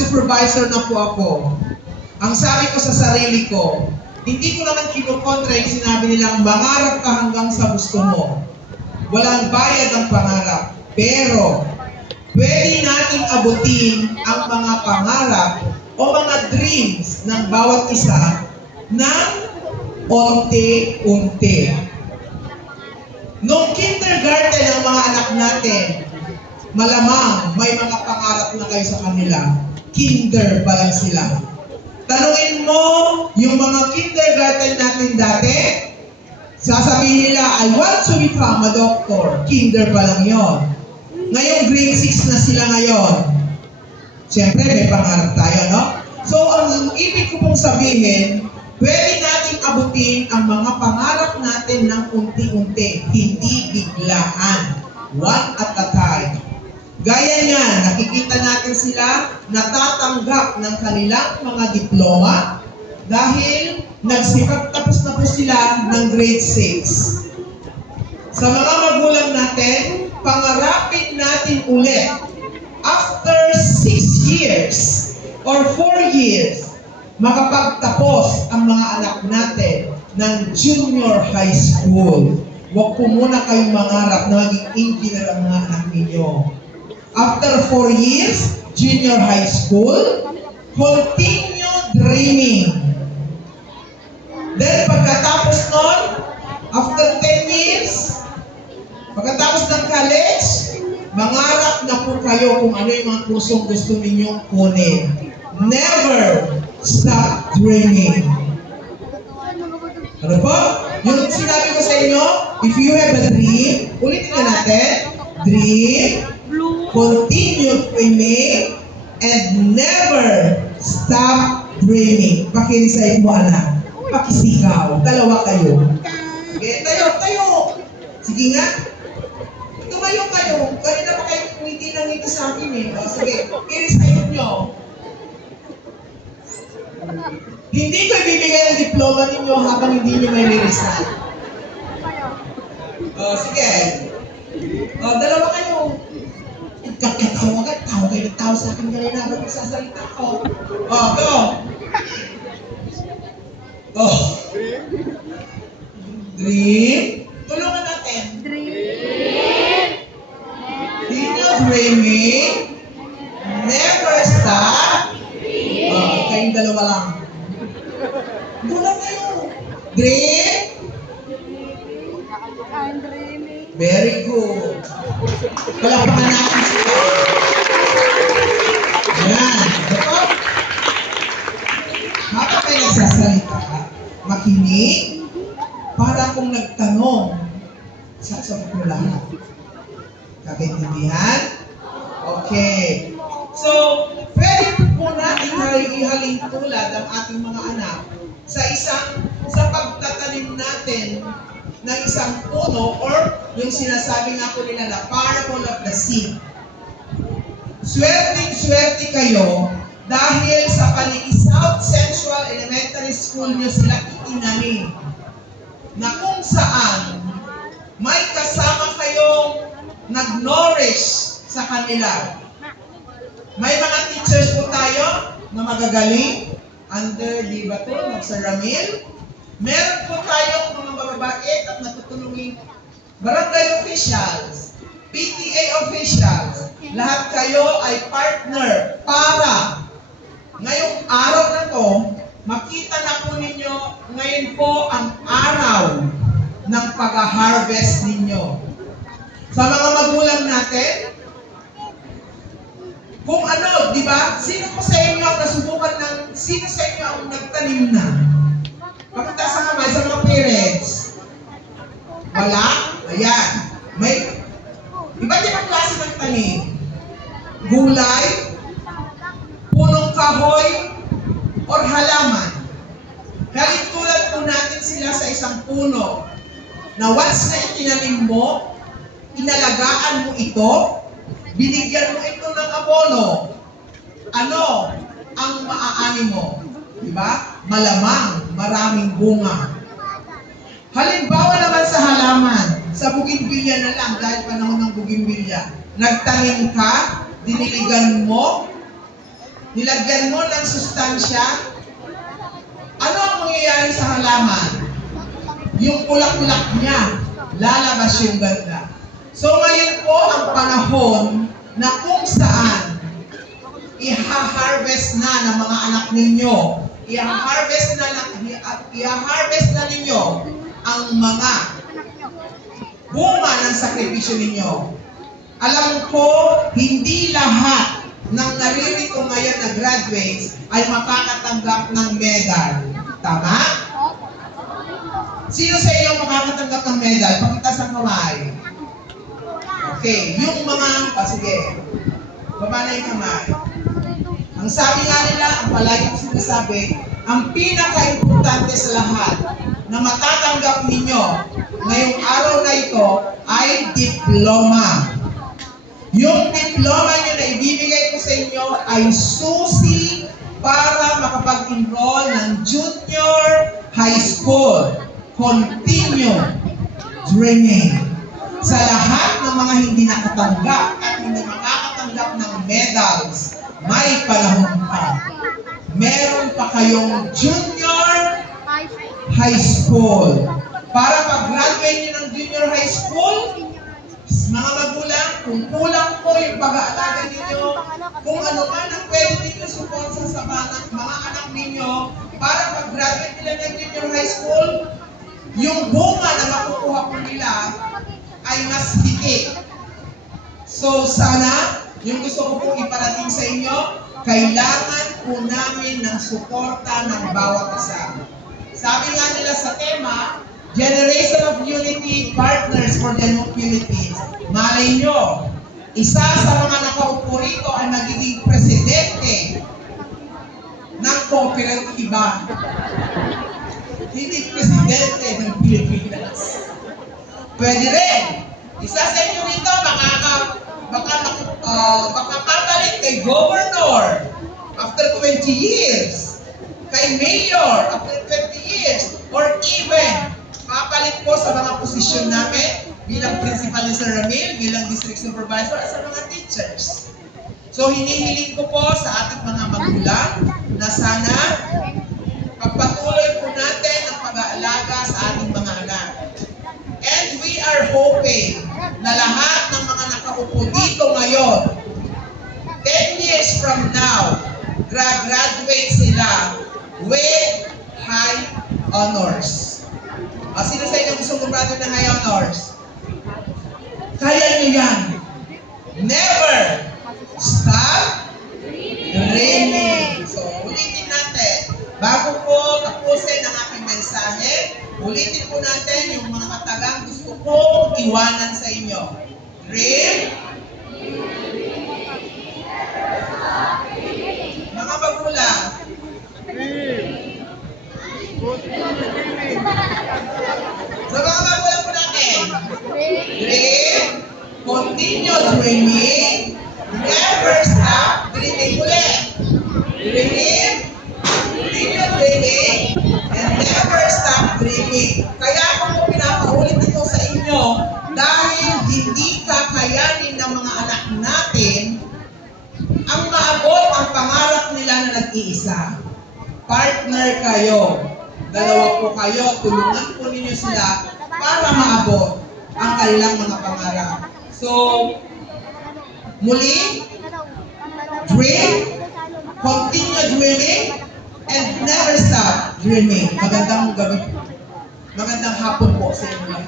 supervisor na po ako. Ang sabi ko sa sarili ko, hindi ko naman kinukontra yung sinabi nilang mangarap ka hanggang sa gusto mo. Walang bayad ang pangarap. Pero, pwede nating abutin ang mga pangarap o mga dreams ng bawat isa ng unti-unti. Nung kindergarten ang mga anak natin, malamang may mga pangarap na kayo sa kanila. Kinder pa lang sila. Tanungin mo yung mga kindergarten natin dati, sasabihin nila, I want to become a doctor. Kinder pa lang yon. Ngayong grade 6 na sila ngayon. Siyempre, may pangarap tayo, no? So, ang ibig ko pong sabihin, pwede natin abutin ang mga pangarap natin ng unti-unti, hindi biglaan. One at a time. Gaya niyan, nakikita natin sila natatanggap ng kanilang mga diploma dahil tapos na po sila ng grade 6. Sa mga magulang natin, pangarapin natin ulit after 6 years or 4 years makapagtapos ang mga anak natin ng junior high school. Huwag po muna kayong mangarap na maging engineer ang mga anak ninyo. After 4 years, junior high school, continue dreaming. Then pagkatapos nun, after 10 years, pagkatapos ng college, mangarap na po kayo kung ano yung mga kursong gusto ninyong kunin. Never stop dreaming. Ano po? Yung sinabi ko sa inyo, if you have a dream, ulitin na natin, dream, continue dreaming, and never stop dreaming. Pakinisay mo, anak. Pakisigaw. Dalawa kayo. Okay, tayo. Sige nga. Tumayo kayo. Kanina pa kayo ngiti ng ngiti sa akin eh. O, sige, irisayot nyo. Hindi ko ibibigay ang diploma ninyo habang hindi nyo may resign. O, sige. O, dalawa kayo. Kakatawa ka, tawa kayo nagtawa sa akin kanina habang magsasalita ko. O, go. Oh. Dream. Tulungan natin. Dream. Continue dreaming. Never stop. Oh, kayong dalawa lang. Gulat kayo. Dream. I'm dreaming. Very good. Palakpakan natin sila. Ayan. Ito. Habang kayo nagsasalita, makinig para kung nagtanong, sasagot mo lahat. Kakaintindihan? Okay. So, pwede po natin ihaling tulad ang ating mga anak sa pagtatanim natin ng isang puno or yung sinasabi nga po nila na parable of the seed. Swerte kayo dahil sa Paligi South Central Elementary School nyo sila itinanim na kung saan may kasama kayong nag-nourish sa kanila. May mga teachers po tayo na magagaling under, di ba ito, Sir Ramil? Meron po tayong mga mababait at natutulungin barangay officials, PTA officials. Lahat kayo ay partner para ngayong araw na to, makita na po ninyo, ngayon po ang araw ng pag-harvest ninyo. Sa mga magulang natin, kung ano, di ba? Sino po sa inyo ang nasubukan sino sa inyo ang nagtanim na? Pakita sa kamay sa mga parents. Wala? Ayan. May iba't ibang klase ng tanim. Gulay, punong kahoy, or halaman. Kahit tulad po natin sila sa isang puno na once na itinanim mo, inalagaan mo ito, binigyan mo ito ng abono. Ano ang maaani mo? Diba? Malamang, maraming bunga. Halimbawa naman sa halaman, sa bugimbilya na lang, dahil panahon ng bugimbilya, nagtanim ka, diniligan mo, nilagyan mo ng sustansya, ano ang mangyayari sa halaman? Yung ulak-ulak niya, lalabas yung ganda. So ngayon po ang panahon na kung saan iha-harvest na ng mga anak ninyo, iha-harvest na ninyo ang mga bunga ng sakripisyo ninyo. Alam ko, hindi lahat ng naririto ngayon na graduates ay makakatanggap ng medal. Tama? Sino sa inyo makakatanggap ng medal? Pakita sa kamay. Okay, yung mga, sige, baba na yung kamay. Ang sabi nga nila, ang palagi ko sinasabi, ang pinaka-importante sa lahat na matatanggap ninyo ngayong araw na ito ay diploma. Yung diploma nyo na ibibigay ko sa inyo ay susi para makapag-enroll ng junior high school. Continue dreaming. Sa lahat ng mga hindi nakatanggap at hindi makakatanggap ng medals, may panahon pa. Meron pa kayong junior high school. Para pag-graduate nyo ng junior high school, mga magulang, kung kulang po yung pag-aalaga ninyo, kung ano man ang pwede ninyo suporsa sa mga anak ninyo, para pag-graduate nila ng junior high school, yung bunga na makukuha po nila ay mas higit. So sana, yung gusto ko pong iparating sa inyo, kailangan po namin ng suporta ng bawat isa. Sabi nga nila sa tema, Generation of Unity, Partners for the New Philippines. Malay nyo, isa sa mga nakaupo rito ay magiging presidente ng kooperatiba. Hindi presidente ng Pilipinas. Pwede rin. Isa sa inyo rito, makakabalik kay governor after 20 years. Kay mayor after 20 years. Or even, makapalit po sa mga posisyon namin bilang principal ni Sir Ramil, bilang district supervisor, at sa mga teachers. So, hinihiling ko po sa ating mga magulang na sana pagpatuloy po natin ang pag-aalaga sa ating mga anak. And we are hoping na lahat ng mga nakaupo dito ngayon, 10 years from now, graduate sila with high honors. Sino sa inyo gusto mag-graduate ng high honors? Kaya nyo yan. Never stop dreaming. So, ulitin natin. Bago po tapusin ang aking mensahe, ulitin po natin yung mga katagang gusto ko iwanan sa inyo. Dream. Mga magulang. So mga magulang po natin. Dream. Continue dreaming. Never stop dreaming ulit. Dream. Continue dreaming. And never stop dreaming. Kaya ako po pinapaulit ito sa inyo dahil hindi kakayanin ng mga anak natin ang maabot ang pangarap nila na nag-iisa. Partner kayo. Dalawa po kayo. Tulungan po ninyo sila para maabot ang kanilang mga pangarap. So, muli, dream, continue dreaming, and never stop dreaming. Magandang gabi. Magandang hapon po sa inyo.